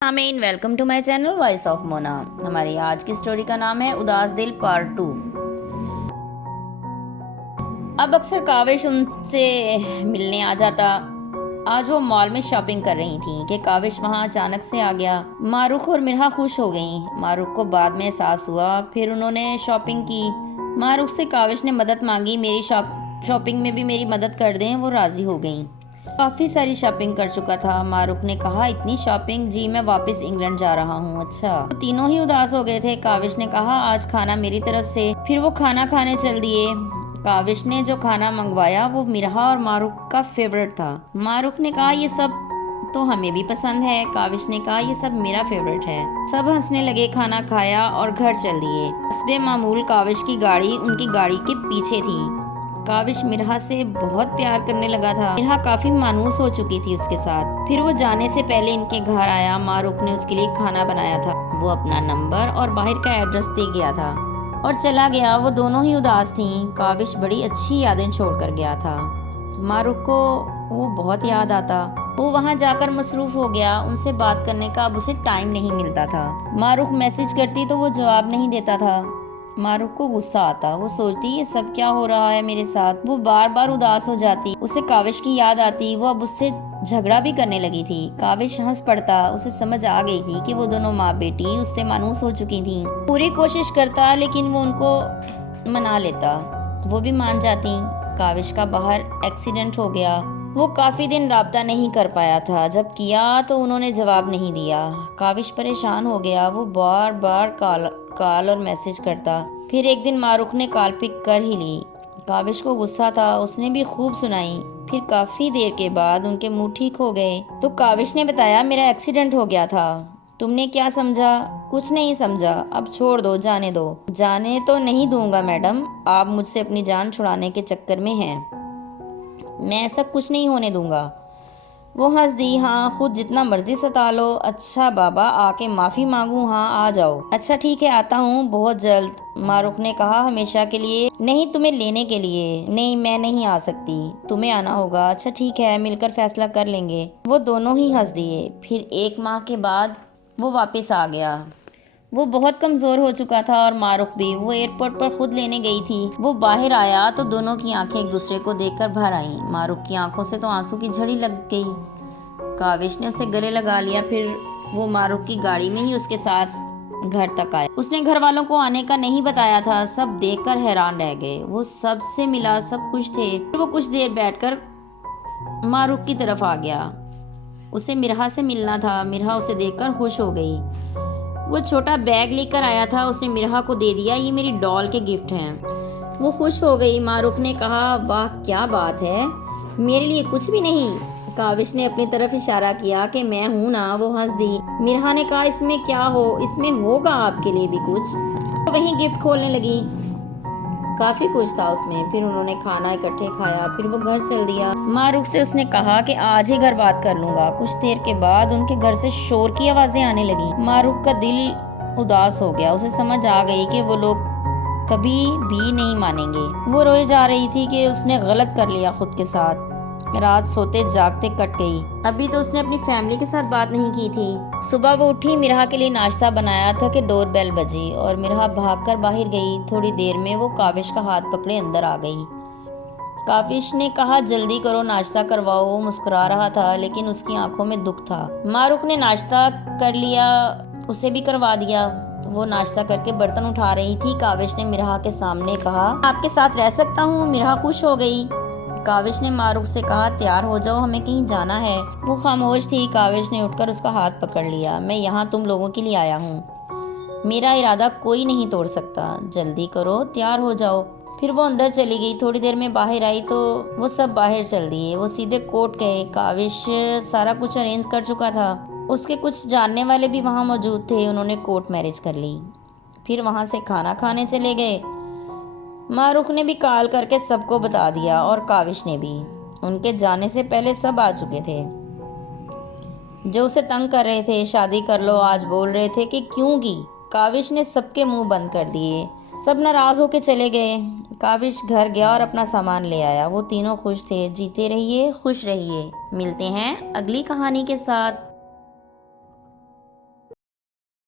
आमीन, welcome to my channel voice of Mona. हमारी आज की स्टोरी का नाम है उदास दिल पार्ट 2। अब अक्सर काविश उनसे मिलने आ जाता। आज वो मॉल में शॉपिंग कर रही थी कि काविश वहाँ अचानक से आ गया। मारूख और मिरहा खुश हो गईं। मारूख को बाद में एहसास हुआ। फिर उन्होंने शॉपिंग की। मारूख से काविश ने मदद मांगी, मेरी शॉपिंग में भी मेरी मदद कर दें। वो राजी हो गई। काफ़ी सारी शॉपिंग कर चुका था। मारूख ने कहा, इतनी शॉपिंग? जी मैं वापस इंग्लैंड जा रहा हूँ। अच्छा। तो तीनों ही उदास हो गए थे। काविश ने कहा, आज खाना मेरी तरफ से। फिर वो खाना खाने चल दिए। काविश ने जो खाना मंगवाया वो मिरहा और मारूख का फेवरेट था। मारूख ने कहा, ये सब तो हमें भी पसंद है। काविश ने कहा, ये सब मेरा फेवरेट है। सब हंसने लगे, खाना खाया और घर चल दिए। हस्बे मामूल काविश की गाड़ी उनकी गाड़ी के पीछे थी। काविश मिरहा से बहुत प्यार करने लगा था। मिरहा काफी मानूस हो चुकी थी उसके साथ। फिर वो जाने से पहले इनके घर आया। मारूख ने उसके लिए खाना बनाया था। वो अपना नंबर और बाहर का एड्रेस दे गया था और चला गया। वो दोनों ही उदास थीं। काविश बड़ी अच्छी यादें छोड़कर गया था। मारूख को वो बहुत याद आता। वो वहाँ जाकर मसरूफ हो गया। उनसे बात करने का अब उसे टाइम नहीं मिलता था। मारूख मैसेज करती तो वो जवाब नहीं देता था। मारूख को गुस्सा आता। वो सोचती, ये सब क्या हो रहा है मेरे साथ। वो बार बार उदास हो जाती। उसे काविश की याद आती। वो अब उससे झगड़ा भी करने लगी थी। काविश हंस पड़ता। उसे समझ आ गई थी कि वो दोनों माँ बेटी उससे मानूस हो चुकी थी। पूरी कोशिश करता लेकिन वो उनको मना लेता। वो भी मान जाती। काविश का बाहर एक्सीडेंट हो गया। वो काफी दिन राब्ता नहीं कर पाया था। जब किया तो उन्होंने जवाब नहीं दिया। काविश परेशान हो गया। वो बार बार कॉल और मैसेज करता। फिर एक दिन मारूख ने कॉल पिक कर ही ली। काविश को गुस्सा था। उसने भी खूब सुनाई। फिर काफी देर के बाद उनके मुंह ठीक हो गए तो काविश ने बताया, मेरा एक्सीडेंट हो गया था। तुमने क्या समझा? कुछ नहीं समझा। अब छोड़ दो, जाने दो। जाने तो नहीं दूंगा मैडम। आप मुझसे अपनी जान छुड़ाने के चक्कर में हैं। मैं ऐसा कुछ नहीं होने दूंगा। वो हंस दी। हाँ, खुद जितना मर्जी सता लो। अच्छा बाबा, आके माफी मांगू? हाँ आ जाओ। अच्छा ठीक है, आता हूँ बहुत जल्द। मारूख ने कहा, हमेशा के लिए नहीं, तुम्हें लेने के लिए। नहीं, मैं नहीं आ सकती, तुम्हें आना होगा। अच्छा ठीक है, मिलकर फैसला कर लेंगे। वो दोनों ही हंस दिए। फिर 1 माह के बाद वो वापस आ गया। वो बहुत कमज़ोर हो चुका था और मारूख भी। वो एयरपोर्ट पर खुद लेने गई थी। वो बाहर आया तो दोनों की आंखें एक दूसरे को देखकर भर आईं। मारूख की आंखों से तो आंसू की झड़ी लग गई। काविश ने उसे गले लगा लिया। फिर वो मारूख की गाड़ी में ही उसके साथ घर तक आया। उसने घर वालों को आने का नहीं बताया था। सब देखकर हैरान रह गए। वो सबसे मिला, सब खुश थे। फिर वो कुछ देर बैठकर मारूख की तरफ आ गया। उसे मिरहा से मिलना था। मिरहा उसे देखकर खुश हो गई। वो छोटा बैग लेकर आया था। उसने मिरहा को दे दिया। ये मेरी डॉल के गिफ्ट हैं। वो खुश हो गई। मारूख ने कहा, वाह क्या बात है, मेरे लिए कुछ भी नहीं? काविश ने अपनी तरफ इशारा किया कि मैं हूं ना। वो हंस दी। मिरहा ने कहा, इसमें क्या हो, इसमें होगा आपके लिए भी कुछ। तो वही गिफ्ट खोलने लगी। काफी कुछ था उसमें। फिर उन्होंने खाना इकट्ठे खाया। फिर वो घर चल दिया। मारूख से उसने कहा कि आज ही घर बात कर लूंगा। कुछ देर के बाद उनके घर से शोर की आवाजें आने लगी। मारूख का दिल उदास हो गया। उसे समझ आ गई कि वो लोग कभी भी नहीं मानेंगे। वो रोए जा रही थी कि उसने गलत कर लिया खुद के साथ। रात सोते जागते कट गई। अभी तो उसने अपनी फैमिली के साथ बात नहीं की थी। सुबह वो उठी, मिरहा के लिए नाश्ता बनाया था कि डोर बेल बजी और मिरहा भागकर बाहर गई। थोड़ी देर में वो काविश का हाथ पकड़े अंदर आ गई। काविश ने कहा, जल्दी करो, नाश्ता करवाओ। वो मुस्कुरा रहा था लेकिन उसकी आंखों में दुख था। मारूख ने नाश्ता कर लिया, उसे भी करवा दिया। वो नाश्ता करके बर्तन उठा रही थी। काविश ने मिरहा के सामने कहा, आपके साथ रह सकता हूँ? मिरहा खुश हो गई। काविश ने मारूख से कहा, तैयार हो जाओ, हमें कहीं जाना है। वो खामोश थी। काविश ने उठकर उसका हाथ पकड़ लिया। मैं यहाँ तुम लोगों के लिए आया हूँ। मेरा इरादा कोई नहीं तोड़ सकता। जल्दी करो, तैयार हो जाओ। फिर वो अंदर चली गई। थोड़ी देर में बाहर आई तो वो सब बाहर चल दिए। वो सीधे कोर्ट गए। काविश सारा कुछ अरेंज कर चुका था। उसके कुछ जानने वाले भी वहाँ मौजूद थे। उन्होंने कोर्ट मैरिज कर ली। फिर वहाँ से खाना खाने चले गए। मारूख ने भी कॉल करके सबको बता दिया और काविश ने भी। उनके जाने से पहले सब आ चुके थे जो उसे तंग कर रहे थे। शादी कर लो आज बोल रहे थे कि क्यों की। काविश ने सबके मुंह बंद कर दिए। सब नाराज होके चले गए। काविश घर गया और अपना सामान ले आया। वो तीनों खुश थे। जीते रहिए, खुश रहिए। मिलते हैं अगली कहानी के साथ।